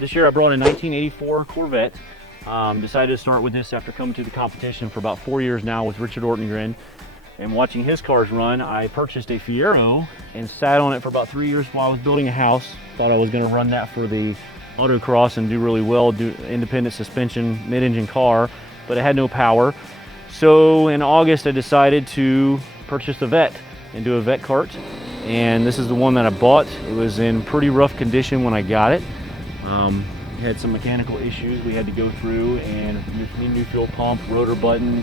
this year I brought a 1984 Corvette. Decided to start with this after coming to the competition for about 4 years now with Richard Ortengren. And watching his cars run, I purchased a Fiero and sat on it for about 3 years while I was building a house. Thought I was going to run that for the Autocross and do really well, do independent suspension, mid-engine car, but it had no power. So in August I decided to purchase the Vette and do a Vette-kart. And this is the one that I bought. It was in pretty rough condition when I got it. It had some mechanical issues we had to go through, and new fuel pump, rotor button,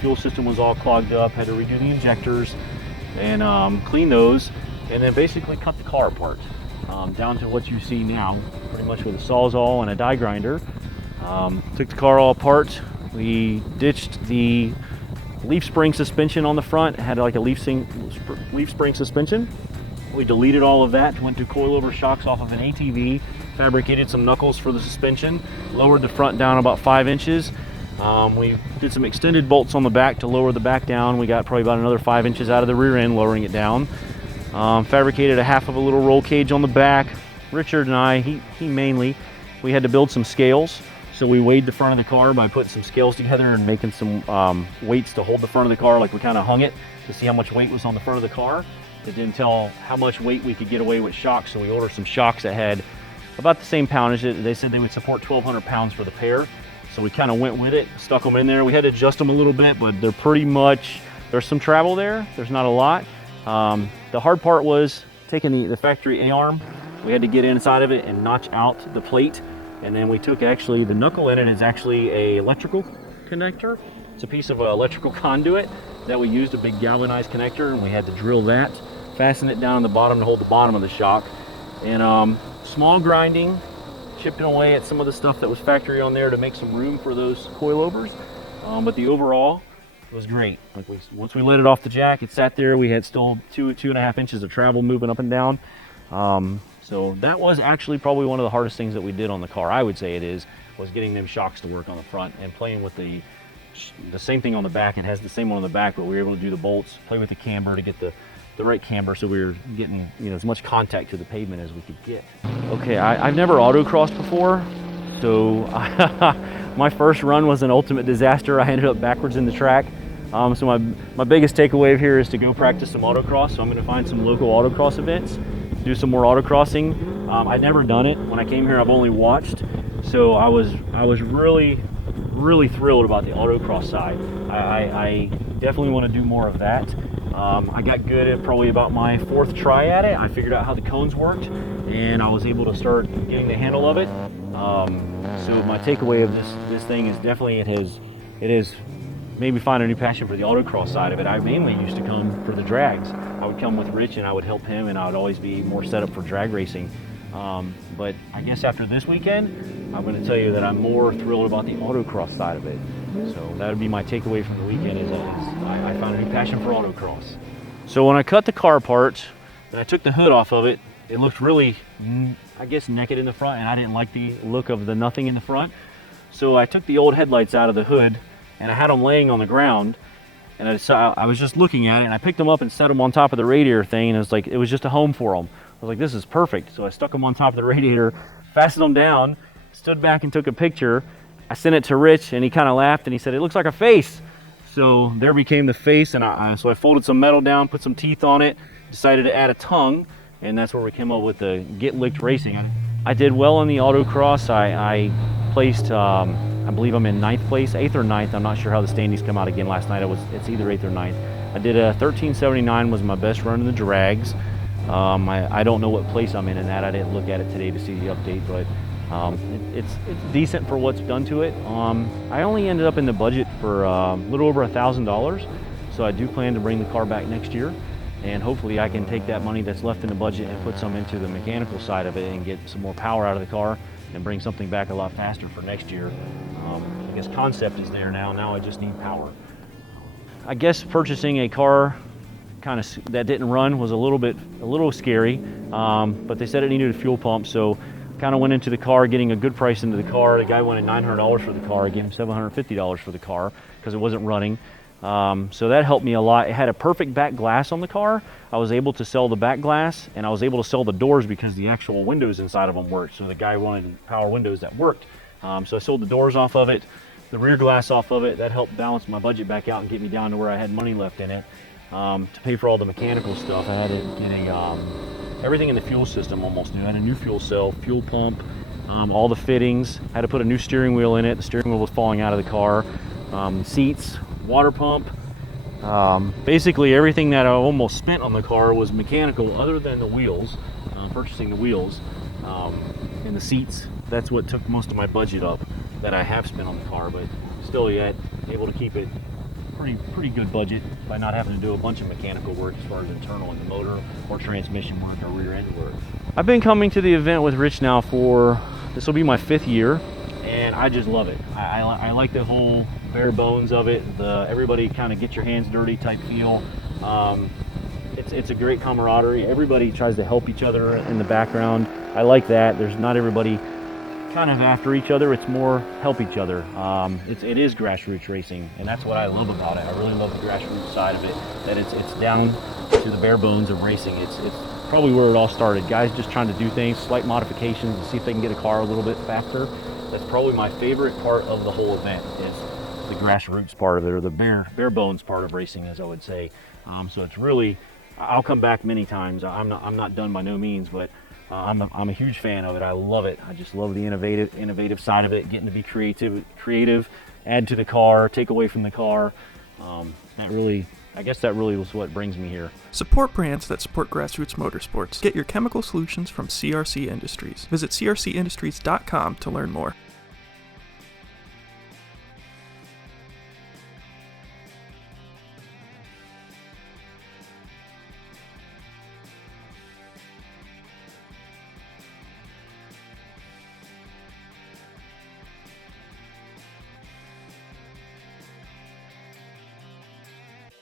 fuel system was all clogged up, had to redo the injectors and clean those, and then basically cut the car apart down to what you see now, pretty much with a Sawzall and a die grinder. Took the car all apart. We ditched the leaf spring suspension on the front. It had like a leaf spring suspension. We deleted all of that, went to coilover shocks off of an ATV, fabricated some knuckles for the suspension, lowered the front down about 5 inches. We did some extended bolts on the back to lower the back down. We got probably about another 5 inches out of the rear end, lowering it down. Fabricated a half of a little roll cage on the back. Richard and I, he mainly, we had to build some scales. So we weighed the front of the car by putting some scales together and making some weights to hold the front of the car, like we kind of hung it to see how much weight was on the front of the car. It didn't tell how much weight we could get away with shocks, so we ordered some shocks that had about the same poundage. They said they would support 1,200 pounds for the pair. So we kind of went with it, stuck them in there. We had to adjust them a little bit, but they're pretty much, there's some travel there. There's not a lot. The hard part was taking the factory A-arm. We had to get inside of it and notch out the plate. And then we took actually, the knuckle in it is actually a electrical connector. It's a piece of electrical conduit that we used, a big galvanized connector, and we had to drill that, fasten it down on the bottom to hold the bottom of the shock. And small grinding, chipping away at some of the stuff that was factory on there to make some room for those coilovers. But the overall was great. Like once we let it off the jack, it sat there. We had still 2.5 inches of travel moving up and down. So that was actually probably one of the hardest things that we did on the car, I would say it is, was getting them shocks to work on the front and playing with the same thing on the back. It has the same one on the back, but we were able to do the bolts, play with the camber to get the right camber, so we were getting as much contact to the pavement as we could get. Okay, I've never autocrossed before, so my first run was an ultimate disaster. I ended up backwards in the track. So my biggest takeaway here is to go practice some autocross. So I'm going to find some local autocross events, do some more autocrossing. I'd never done it. When I came here, I've only watched. So I was really thrilled about the autocross side. I definitely want to do more of that. I got good at probably about my 4th try at it. I figured out how the cones worked, and I was able to start getting the handle of it. So my takeaway of this thing is definitely it has made me find a new passion for the autocross side of it. I mainly used to come for the drags. I would come with Rich and I would help him, and I would always be more set up for drag racing. But I guess after this weekend, I'm going to tell you that I'm more thrilled about the autocross side of it. So that would be my takeaway from the weekend is I found a new passion for autocross. So when I cut the car apart and I took the hood off of it, it looked really, I guess, naked in the front, and I didn't like the look of the nothing in the front. So I took the old headlights out of the hood and I had them laying on the ground, and I was just looking at it, and I picked them up and set them on top of the radiator thing, and it was just a home for them. I was like, this is perfect. So I stuck them on top of the radiator, fastened them down, stood back and took a picture. I sent it to Rich, and he kind of laughed, and he said, it looks like a face. So there became the face, and so I folded some metal down, put some teeth on it, decided to add a tongue, and that's where we came up with the Get Licked Racing. I did well in the autocross. I placed, I believe I'm in 9th place, 8th or 9th. I'm not sure how the standings come out again last night. It's either 8th or 9th. I did a 13.79 was my best run in the drags. I don't know what place I'm in that. I didn't look at it today to see the update, but it's decent for what's done to it. I only ended up in the budget for a little over $1,000, so I do plan to bring the car back next year, and hopefully I can take that money that's left in the budget and put some into the mechanical side of it and get some more power out of the car and bring something back a lot faster for next year. I guess concept is there now I just need power. I guess purchasing a car that didn't run was a little scary, but they said it needed a fuel pump, so kind of went into the car getting a good price into the car. The guy wanted $900 for the car. I gave him $750 for the car because it wasn't running. So that helped me a lot. It had a perfect back glass on the car. I was able to sell the back glass, and I was able to sell the doors because the actual windows inside of them worked. So the guy wanted power windows that worked. So I sold the doors off of it, the rear glass off of it. That helped balance my budget back out and get me down to where I had money left in it. To pay for all the mechanical stuff, I had to get everything in the fuel system almost new. I had a new fuel cell, fuel pump, all the fittings. I had to put a new steering wheel in it. The steering wheel was falling out of the car. Seats, water pump. Basically everything that I almost spent on the car was mechanical other than the wheels, purchasing the wheels and the seats. That's what took most of my budget up that I have spent on the car, but still yet able to keep it pretty good budget by not having to do a bunch of mechanical work as far as internal in the motor or transmission work or rear end work. I've been coming to the event with Rich now for, this will be my 5th year, and I just love it. I like the whole bare bones of it, the everybody kind of get your hands dirty type feel. It's a great camaraderie. Everybody tries to help each other in the background. I like that. There's not everybody kind of after each other. It's more help each other. It is grassroots racing, and that's what I love about it. I really love the grassroots side of it, that it's down to the bare bones of racing. It's probably where it all started. Guys just trying to do things, slight modifications, and see if they can get a car a little bit faster. That's probably my favorite part of the whole event, is the grassroots part of it, or the bare bones part of racing, as I would say. So it's really, I'll come back many times. I'm not done by no means, but I'm a huge fan of it. I love it. I just love the innovative side of it, getting to be creative, add to the car, take away from the car. I guess that really was what brings me here. Support brands that support Grassroots Motorsports. Get your chemical solutions from CRC Industries. Visit crcindustries.com to learn more.